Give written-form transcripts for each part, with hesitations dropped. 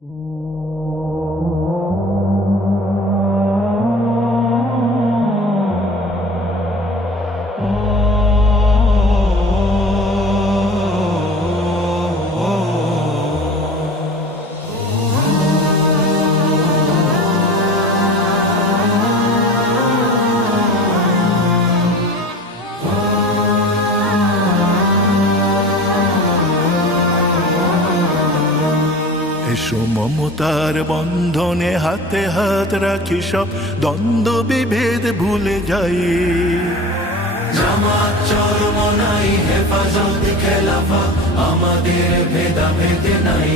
এসো মমতার বন্ধনে হাতে হাত রাখি, সব দ্বন্দ্ব বিভেদ ভুলে যাই। জামাত চরমনাই হেফাজত খেলাফা, আমাদের ভেদাভেদ নাই।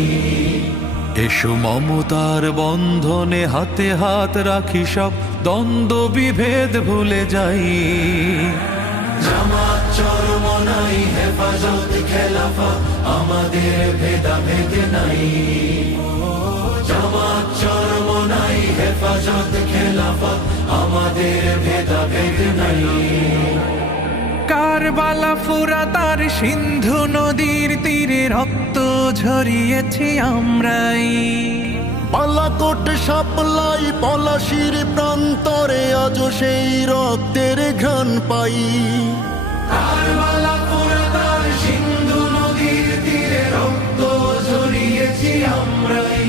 এসো মমতার বন্ধনে হাতে হাত রাখি, সব দ্বন্দ্ব বিভেদ ভুলে যাই। জামাত চরমনাই হেফাজত খেলাফা, আমাদের ভেদাভেদ নাই। জামাত চরমনাই হেফাজত খেলাফা, আমাদের ভেদাভেদ নাই। কারবালা ফুরাত আর সিন্ধু নদীর তীরে রক্ত ঝরিয়েছি আমরাই। বালাকোট সাপলাই পলাশির প্রান্তরে আজ সেই রক্তের ঘ্রাণ পাই। কারবালা ফুরাত আর সিন্ধু নদীর তীরে রক্ত ঝরিয়েছি আমরাই।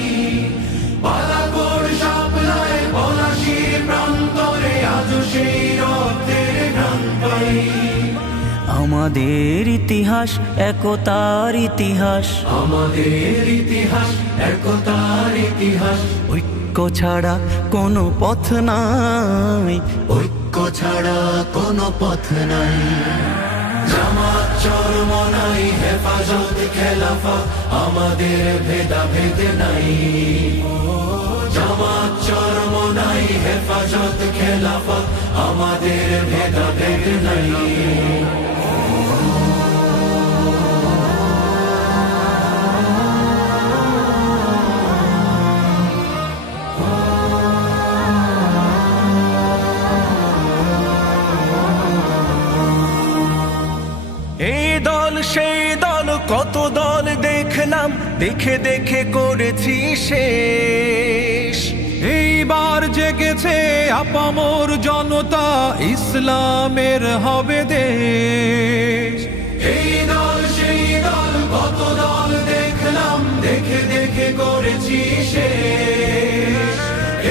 বালাকোট সাপলাই পলাশির প্রান্তরে আজ সেই রক্তের ঘ্রাণ পাই। আমাদের ইতিহাস একতার ইতিহাস, আমাদের ইতিহাস একতার ইতিহাস। ঐক্য ছাড়া কোনো পথ নাই, ঐক্য ছাড়া কোনো পথ নাই। জামাত চরমনাই হেফাজত খেলাফা, আমাদের ভেদাভেদ নাই। জামাত চরমনাই হেফাজত খেলাফা, আমাদের ভেদাভেদ নাই। এই দল সেই দল কত দল দেখলাম, দেখে দেখে করেছি শেষ। এইবার জেগেছে আপামর জনতা, ইসলামের হবে দেশ। এই দল সেই দল কত দল দেখলাম, দেখে দেখে করেছি শেষ।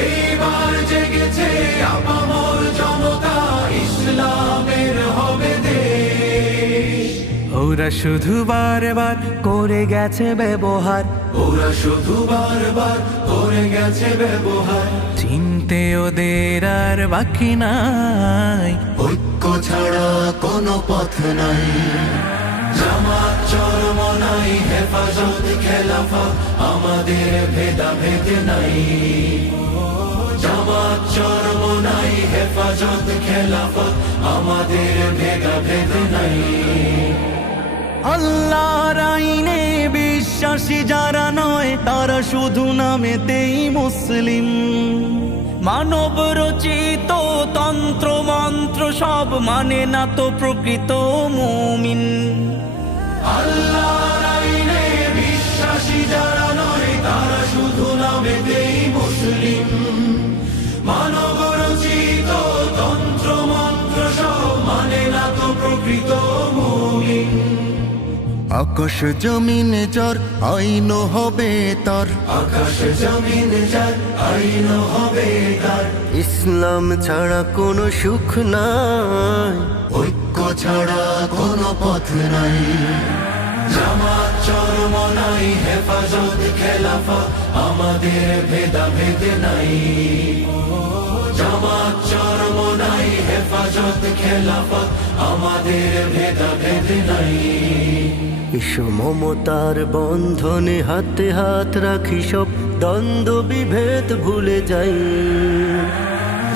এইবার জেগেছে আপামর জনতা, ইসলামের হবে দেশ। ওরা শুধু বারবার করে গেছে ব্যবহার, ওরা শুধু বারবার করে গেছে ব্যবহার। চিনতে ওদের আর বাকি নাই, ঐক্য ছাড়া কোনো পথ নাই। জামাত চরমনাই হেফাজত খেলাফা, আমাদের ভেদাভেদ নাই। জামাত চরমনাই হেফাজত খেলাফা, আমাদের ভেদাভেদ নাই। আল্লাহর আইনে বিশ্বাসী যারা নয়, তারা শুধু নামেতেই মুসলিম। মানব রচিত তন্ত্র মন্ত্র সব মানে না তো প্রকৃত মুমিন। আল্লাহর আইনে বিশ্বাসী যারা নয়, তারা শুধু নামেতেই মুসলিম। মানব রচিত তন্ত্র মন্ত্র সব মানে না তো প্রকৃত মুমিন। আকাশ জমিন যার আইন হবে তার, আকাশ জমিন যার আইন হবে তার। ইসলাম ছাড়া কোনো সুখ নাই, ঐক্য ছাড়া কোনো পথ নাই। জামাত চরমনাই হেফাজত খেলাফা, আমাদের ভেদাভেদ নাই। জামাত চরমনাই হেফাজত খেলাফা, আমাদের ভেদাভেদ নাই। এসো মমতার বন্ধনে হাতে হাত রাখি, সব দ্বন্দ্ব বিভেদ ভুলে যাই।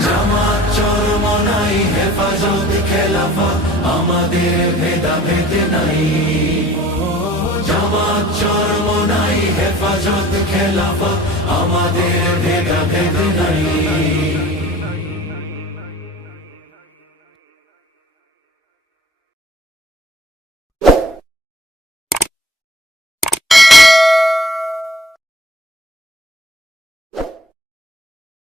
জামাত চরমনাই হেফাজত খেলাফা, আমাদের ভেদাভেদ নাই। জামাত চরমনাই হেফাজত খেলাফা, আমাদের ভেদাভেদ নাই।